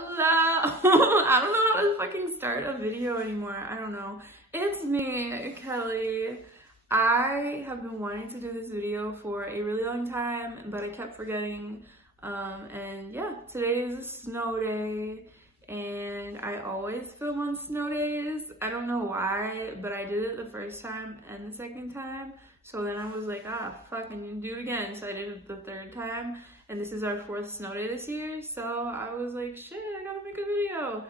Hello. I don't know how to fucking start a video anymore. I don't know. It's me, Kelly. I have been wanting to do this video for a really long time, but I kept forgetting. And yeah, today is a snow day, and I always film on snow days. I don't know why, but I did it the first time and the second time. So then I was like, ah, fuck, I need to do it again. So I did it the third time, and this is our 4th snow day this year. So I was like, shit, I gotta make a video.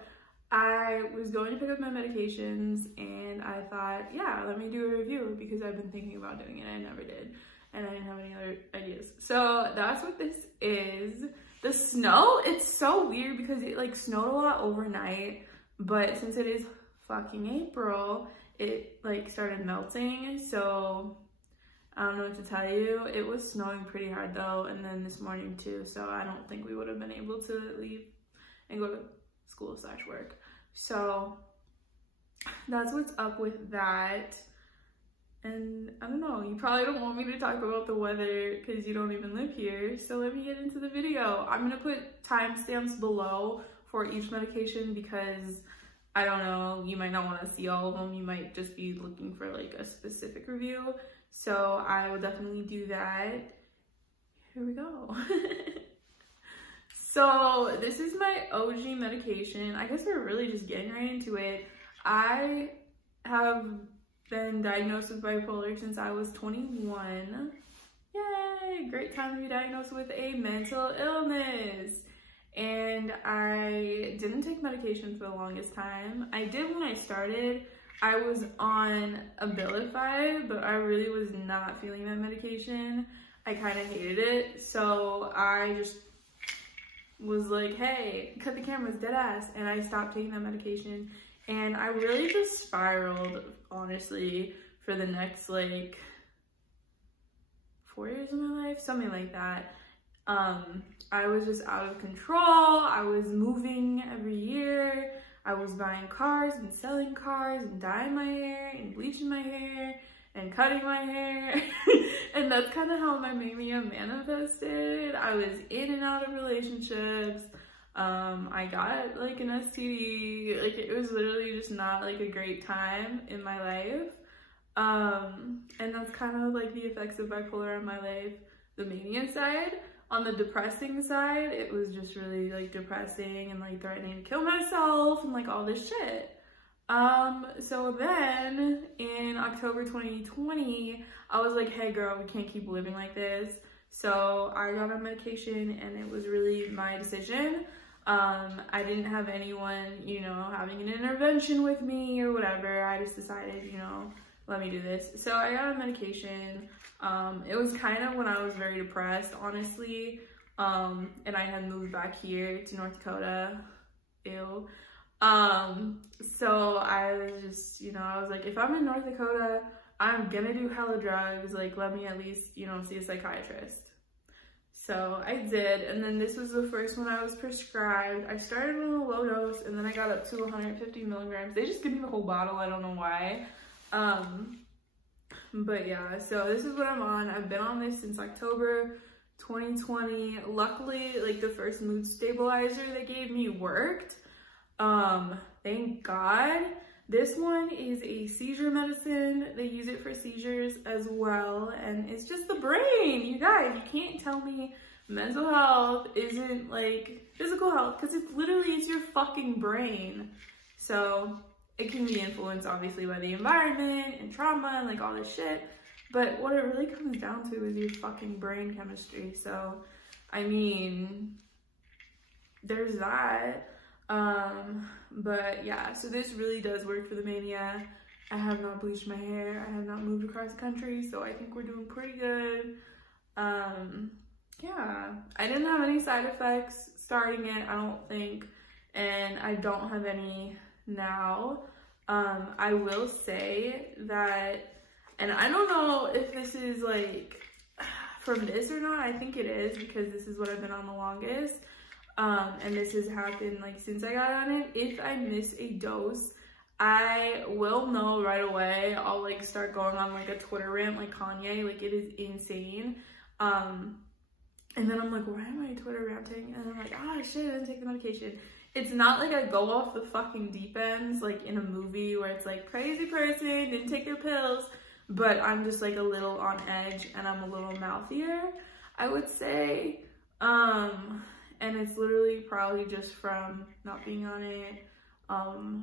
I was going to pick up my medications, and I thought, yeah, let me do a review because I've been thinking about doing it. I never did, and I didn't have any other ideas. So that's what this is. The snow, it's so weird because it like snowed a lot overnight, but since it is fucking April, it like started melting. So I don't know what to tell you. It was snowing pretty hard though, and then this morning too, so I don't think we would have been able to leave and go to school/work. So that's what's up with that. And I don't know, you probably don't want me to talk about the weather because you don't even live here, so let me get into the video. I'm gonna put timestamps below for each medication because I don't know, you might not want to see all of them. You might just be looking for like a specific review. So I will definitely do that. Here we go. So this is my OG medication. I guess we're really just getting right into it. I have been diagnosed with bipolar since I was 21. Yay! Great time to be diagnosed with a mental illness. And I didn't take medication for the longest time. I did when I started. I was on Abilify, but I really was not feeling that medication. I kind of hated it. So I just was like, hey, cut the cameras, dead ass. And I stopped taking that medication. And I really just spiraled, honestly, for the next like 4 years of my life, something like that. I was just out of control. I was moving every year. I was buying cars and selling cars and dyeing my hair and bleaching my hair and cutting my hair. And that's kind of how my mania manifested. I was in and out of relationships. I got like an STD. Like it was literally just not like a great time in my life. And that's kind of like the effects of bipolar on my life. The mania side. On the depressing side, it was just really like depressing and like threatening to kill myself and like all this shit. So then in October 2020, I was like, hey girl, we can't keep living like this. So I got on medication, and it was really my decision. I didn't have anyone, you know, having an intervention with me or whatever. I just decided, you know, let me do this. So I got on medication. It was kind of when I was very depressed, honestly. And I had moved back here to North Dakota. Ew. So I was just, you know, I was like, if I'm in North Dakota, I'm gonna do hella drugs. Like, let me at least, you know, see a psychiatrist. So I did, and then this was the first one I was prescribed. I started on a low dose, and then I got up to 150 milligrams. They just give me the whole bottle, I don't know why. But yeah, so this is what I'm on. I've been on this since October 2020. Luckily, like the first mood stabilizer they gave me worked. Thank God. This one is a seizure medicine. They use it for seizures as well, and it's just the brain. You guys, you can't tell me mental health isn't like physical health, because it's literally, it's your fucking brain. So it can be influenced obviously by the environment and trauma and like all this shit, but what it really comes down to is your fucking brain chemistry. So I mean, there's that. But yeah, so this really does work for the mania. I have not bleached my hair. I have not moved across the country, so I think we're doing pretty good. Yeah, I didn't have any side effects starting it, I don't think, and I don't have any now. I will say that, and I don't know if this is like from this or not. I think it is, because this is what I've been on the longest. And this has happened like since I got on it. If I miss a dose, I will know right away. I'll like start going on like a Twitter rant like Kanye. Like, it is insane. And then I'm like, why am I Twitter ranting? And I'm like, ah, shit, I didn't take the medication. It's not like I go off the fucking deep ends, like in a movie where it's like, crazy person, didn't take their pills. But I'm just like a little on edge and I'm a little mouthier, I would say. And it's literally probably just from not being on it,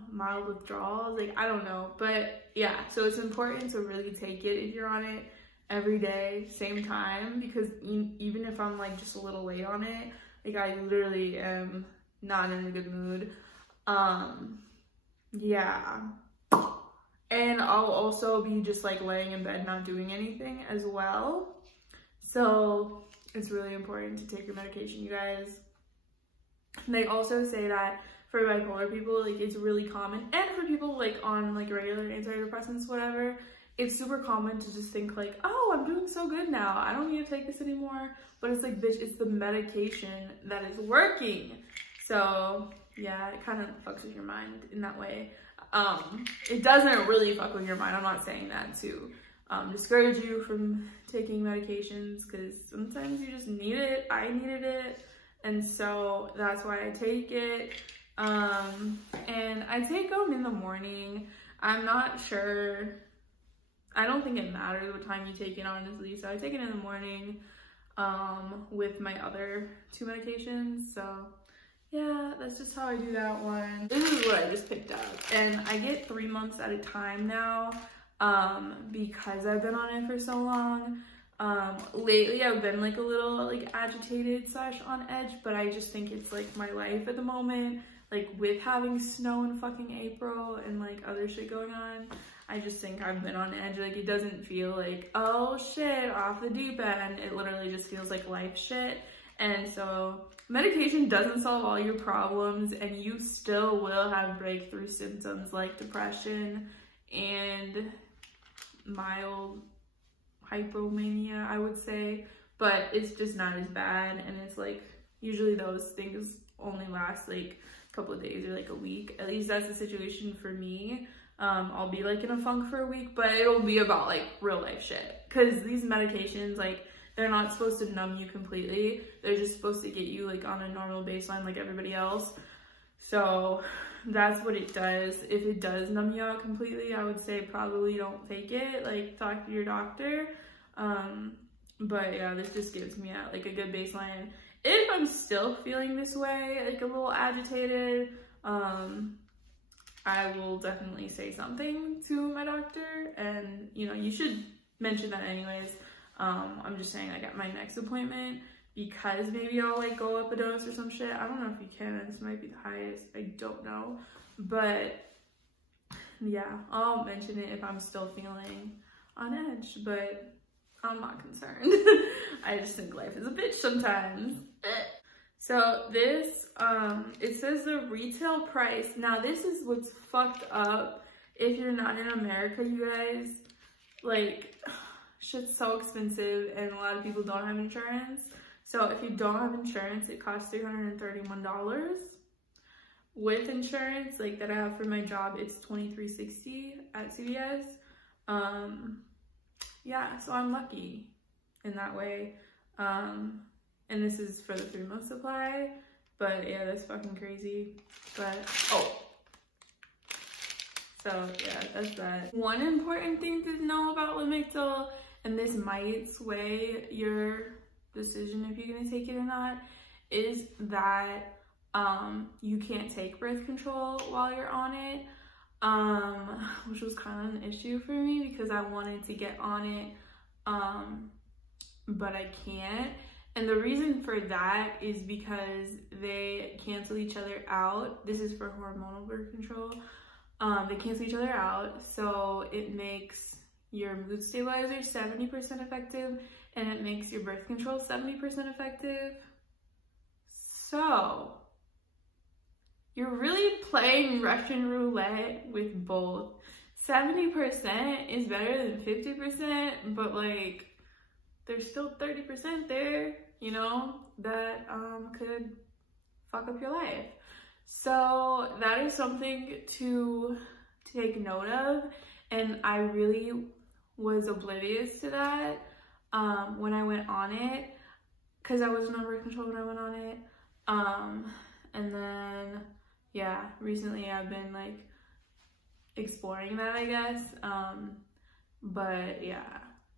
mild withdrawals, like, I don't know. But yeah, so it's important to really take it if you're on it every day, same time, because even if I'm like just a little late on it, like I literally am not in a good mood. Yeah. And I'll also be just like laying in bed not doing anything as well. So it's really important to take your medication, you guys. They also say that for bipolar people, like it's really common, and for people like on like regular antidepressants, whatever, it's super common to just think like, oh, I'm doing so good now, I don't need to take this anymore. But it's like, bitch, it's the medication that is working. So yeah, it kind of fucks with your mind in that way. It doesn't really fuck with your mind. I'm not saying that to discourage you from taking medications, because sometimes you just need it. I needed it, and so that's why I take it. And I take them in the morning. I'm not sure. I don't think it matters what time you take it, honestly. So I take it in the morning with my other 2 medications. So yeah, that's just how I do that one. This is what I just picked up. And I get 3 months at a time now because I've been on it for so long. Lately I've been like a little like agitated / on edge, but I just think it's like my life at the moment. Like with having snow in fucking April and like other shit going on, I just think I've been on edge. Like it doesn't feel like, oh shit, off the deep end. It literally just feels like life shit. And so medication doesn't solve all your problems, and you still will have breakthrough symptoms like depression and mild hypomania, I would say, but it's just not as bad. And it's like, usually those things only last like a couple of days or like a week. At least that's the situation for me. I'll be like in a funk for a week, but it'll be about like real life shit, because these medications, like, they're not supposed to numb you completely. They're just supposed to get you like on a normal baseline like everybody else. So that's what it does. If it does numb you out completely, I would say probably don't take it. Like, talk to your doctor. But yeah, this just gives me like a good baseline. If I'm still feeling this way, like a little agitated, I will definitely say something to my doctor, and you know, you should mention that anyways. I'm just saying, like, at my next appointment, because maybe I'll like go up a dose or some shit. I don't know if you can. This might be the highest. I don't know. But yeah, I'll mention it if I'm still feeling on edge, but I'm not concerned. I just think life is a bitch sometimes. So this, it says the retail price. Now this is what's fucked up. If you're not in America, you guys, like, shit's so expensive, and a lot of people don't have insurance. So if you don't have insurance, it costs $331. With insurance, like that I have for my job, it's $23.60 at CVS. Yeah, so I'm lucky in that way. And this is for the 3-month supply. But yeah, that's fucking crazy. But oh. So yeah, that's that. One important thing to know about lamictal, and this might sway your decision if you're gonna take it or not, is that you can't take birth control while you're on it, which was kind of an issue for me because I wanted to get on it, but I can't. And the reason for that is because they cancel each other out. This is for hormonal birth control. They cancel each other out, so it makes your mood stabilizer 70% effective, and it makes your birth control 70% effective. So you're really playing Russian roulette with both. 70% is better than 50%, but like there's still 30% there, you know, that could fuck up your life. So that is something to take note of, and I really was oblivious to that when I went on it, because I wasn't on birth control when I went on it. And then, yeah, recently I've been like exploring that, I guess. But yeah,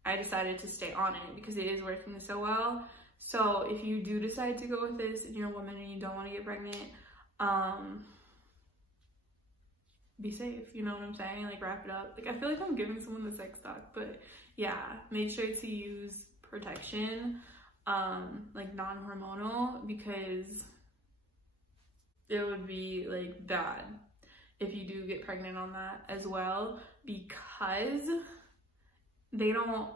I decided to stay on it because it is working so well. So if you do decide to go with this and you're a woman and you don't want to get pregnant, be safe, you know what I'm saying? Like, wrap it up. Like, I feel like I'm giving someone the sex talk, but yeah, make sure to use protection, like non-hormonal, because it would be like bad if you do get pregnant on that as well, because they don't,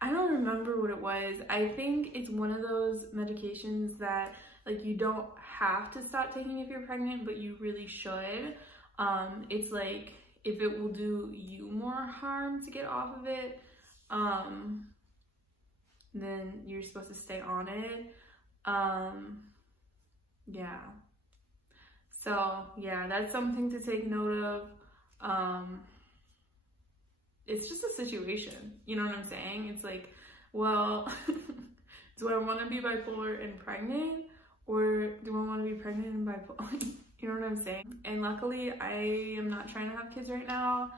I don't remember what it was. I think it's one of those medications that like you don't have to stop taking if you're pregnant, but you really should. It's like if it will do you more harm to get off of it, then you're supposed to stay on it. Yeah. So yeah, that's something to take note of. It's just a situation, you know what I'm saying? It's like, well, do I want to be bipolar and pregnant, or do I want to be pregnant and bipolar? You know what I'm saying? And luckily, I am not trying to have kids right now.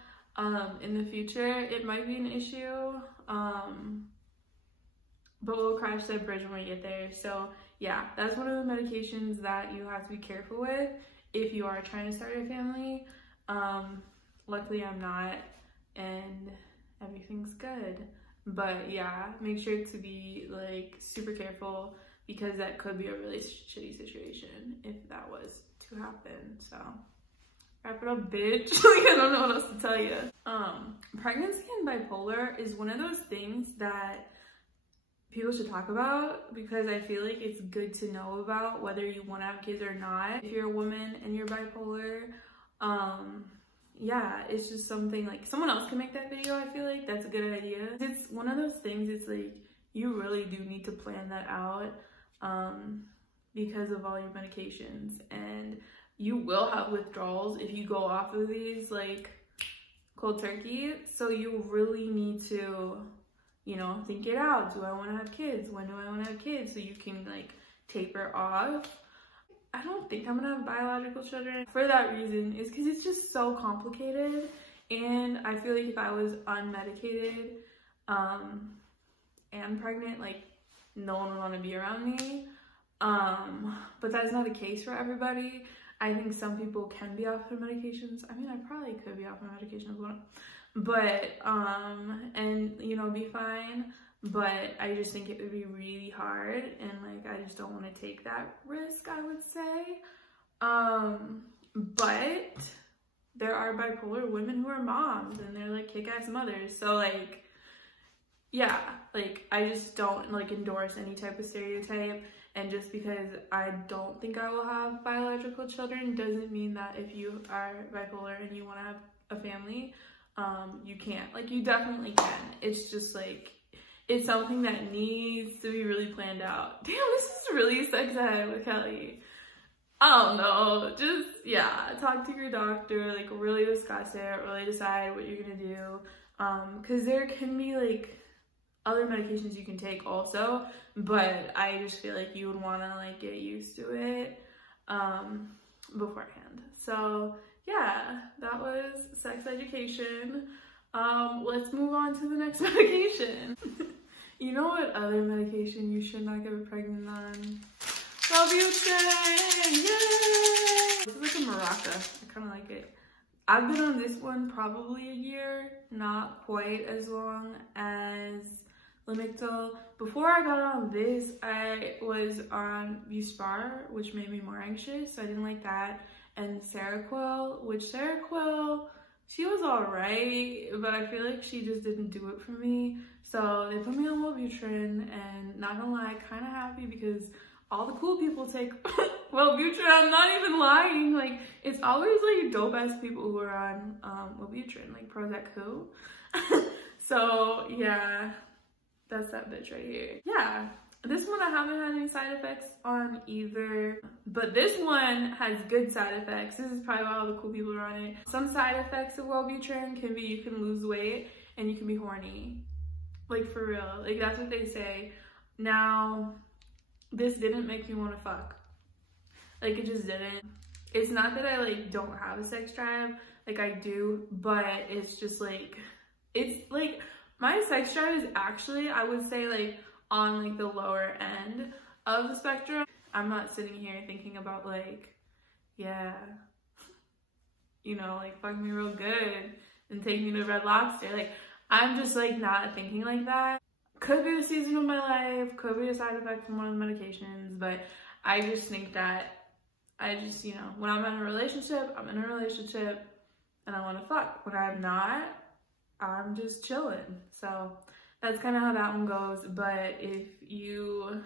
In the future, it might be an issue, but we'll cross that bridge when we get there. So yeah, that's one of the medications that you have to be careful with if you are trying to start a family. Luckily, I'm not, and everything's good. But yeah, make sure to be like super careful, because that could be a really shitty situation if that was to happen. So wrap it up, bitch. Like, I don't know what else to tell you. Pregnancy and bipolar is one of those things that people should talk about, because I feel like it's good to know about whether you want to have kids or not. If you're a woman and you're bipolar, yeah, it's just something like someone else can make that video. I feel like that's a good idea. It's one of those things, it's like you really do need to plan that out, because of all your medications, and you will have withdrawals if you go off of these like cold turkey. So you really need to, you know, think it out. Do I want to have kids? When do I want to have kids? So you can like taper off. I don't think I'm gonna have biological children for that reason, is because it's just so complicated, and I feel like if I was unmedicated and pregnant, like no one would want to be around me. But that's not the case for everybody. I think some people can be off their medications. I mean, I probably could be off my medication as well, but and you know, be fine. But I just think it would be really hard, and like I just don't want to take that risk, I would say. But there are bipolar women who are moms, and they're like kick-ass mothers. So like, yeah, like I just don't like endorse any type of stereotype. And just because I don't think I will have biological children doesn't mean that if you are bipolar and you want to have a family, you can't. Like, you definitely can. It's just like, it's something that needs to be really planned out. Damn, this is really sex ed with Kelly. I don't know. Just, yeah, talk to your doctor, like really discuss it, really decide what you're gonna do. Because there can be like other medications you can take also, but I just feel like you would want to like get used to it beforehand. So yeah, that was sex education. Let's move on to the next medication. You know what other medication you should not get pregnant on? Wellbutrin! Yay! This is like a maraca. I kind of like it. I've been on this one probably a year, not quite as long as lamictal. Before I got on this, I was on Bipolar, which made me more anxious, so I didn't like that. And Seroquel, which Seroquel, she was alright, but I feel like she just didn't do it for me. So they put me on Wellbutrin, and not gonna lie, kind of happy because all the cool people take Wellbutrin. I'm not even lying. Like, it's always like dope ass people who are on Wellbutrin, like Prozac who. So yeah, that's that bitch right here. Yeah, this one I haven't had any side effects on either, but this one has good side effects. This is probably why all the cool people are on it. Some side effects of Wellbutrin can be you can lose weight and you can be horny. Like, for real. Like, that's what they say. Now, this didn't make me want to fuck. Like, it just didn't. It's not that I like don't have a sex drive, like I do, but it's just like, it's like my sex drive is actually, I would say, like on like the lower end of the spectrum. I'm not sitting here thinking about like, yeah, you know, like fuck me real good and take me to Red Lobster. Like, I'm just like not thinking like that. Could be the season of my life, could be a side effect from one of the medications, but I just think that I just, you know, when I'm in a relationship, I'm in a relationship and I want to fuck. When I'm not, I'm just chilling. So that's kind of how that one goes. But if you,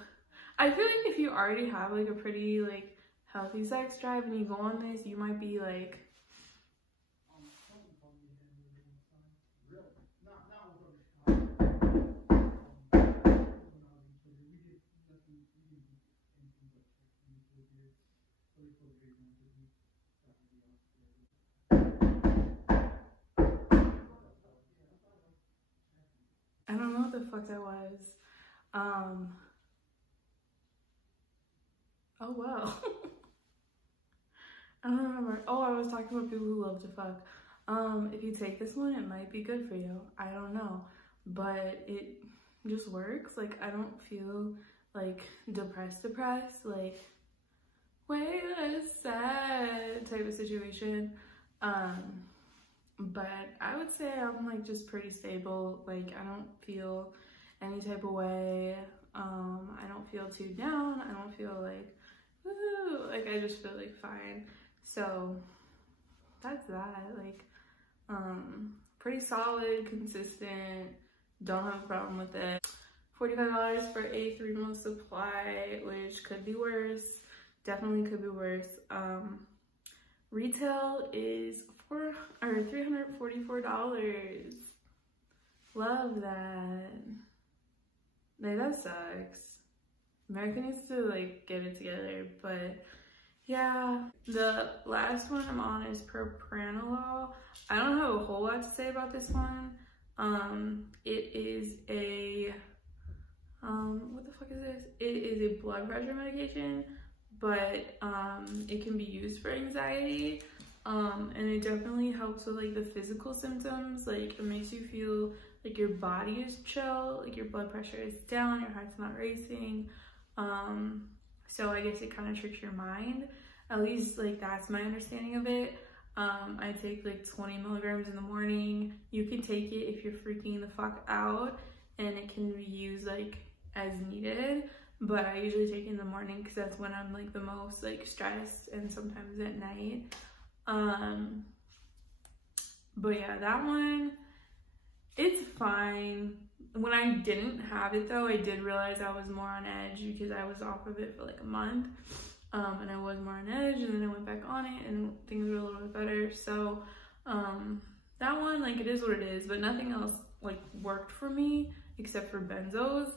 I feel like if you already have like a pretty like healthy sex drive and you go on this, you might be like, I don't know what the fuck that was. Oh well. I don't remember. Oh, I was talking about people who love to fuck. If you take this one, it might be good for you. I don't know, but it just works. Like, I don't feel like depressed, like, wait, that's sad type of situation. But I would say I'm like just pretty stable. Like, I don't feel any type of way. I don't feel too down. I don't feel like, woo, like I just feel like fine. So that's that. Like, pretty solid, consistent, don't have a problem with it. $45 for a 3-month supply, which could be worse. Definitely could be worse. Retail is $344. Love that. Like, that sucks. America needs to like get it together, but yeah. The last one I'm on is propranolol. I don't have a whole lot to say about this one. It is a what the fuck is this? It is a blood pressure medication, but it can be used for anxiety. And it definitely helps with like the physical symptoms. Like, it makes you feel like your body is chill, like your blood pressure is down, your heart's not racing. So I guess it kind of tricks your mind. At least like that's my understanding of it. I take like 20 milligrams in the morning. You can take it if you're freaking the fuck out, and it can be used like as needed, but I usually take it in the morning because that's when I'm like the most like stressed, and sometimes at night. But yeah, that one, it's fine. When I didn't have it though, I did realize I was more on edge because I was off of it for like a month. And I was more on edge, and then I went back on it and things were a little bit better. So that one, like, it is what it is, but nothing else like worked for me except for benzos,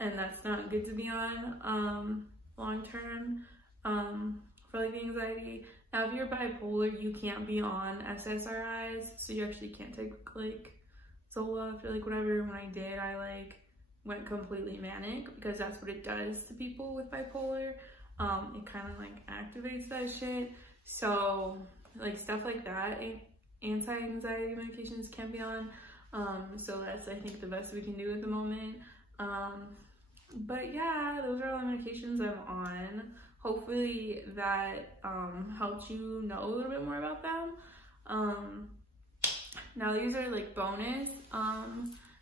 and that's not good to be on long term for like the anxiety. Now if you're bipolar, you can't be on SSRIs, so you actually can't take like Zoloft or like whatever. When I did, I like went completely manic because that's what it does to people with bipolar. It kind of like activates that shit. So like stuff like that, anti-anxiety medications can be on. So that's, I think, the best we can do at the moment. But yeah, those are all the medications I'm on. Hopefully that helped you know a little bit more about them. Now these are like bonus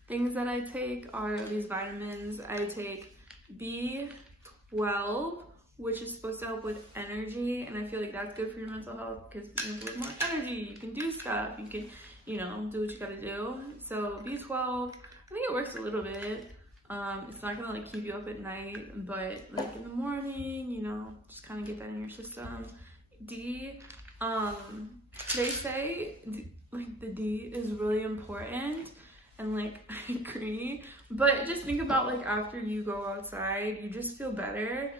things that I take are these vitamins. I take B12, which is supposed to help with energy, and I feel like that's good for your mental health because you have with more energy, you can do stuff, you can, you know, do what you gotta do. So B12, I think it works a little bit. It's not gonna like keep you up at night, but like in the morning, you know, just kind of get that in your system. D, they say like the D is really important, and like I agree, but just think about like after you go outside, you just feel better.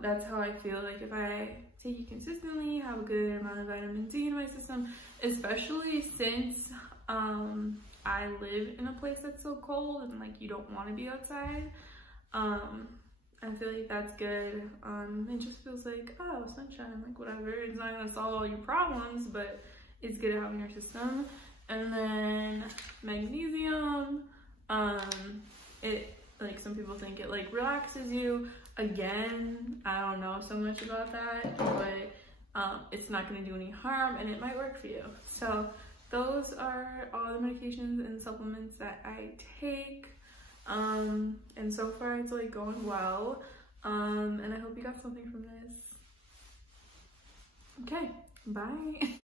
That's how I feel. Like if I take it consistently, have a good amount of vitamin D in my system, especially since I live in a place that's so cold and like you don't want to be outside. I feel like that's good. It just feels like, oh, sunshine, like whatever. It's not gonna solve all your problems, but it's good to have in your system. And then magnesium, it, like some people think it like relaxes you. Again, I don't know so much about that, but it's not gonna do any harm and it might work for you. So those are all the medications and supplements that I take. And so far it's like going well. And I hope you got something from this. Okay, bye.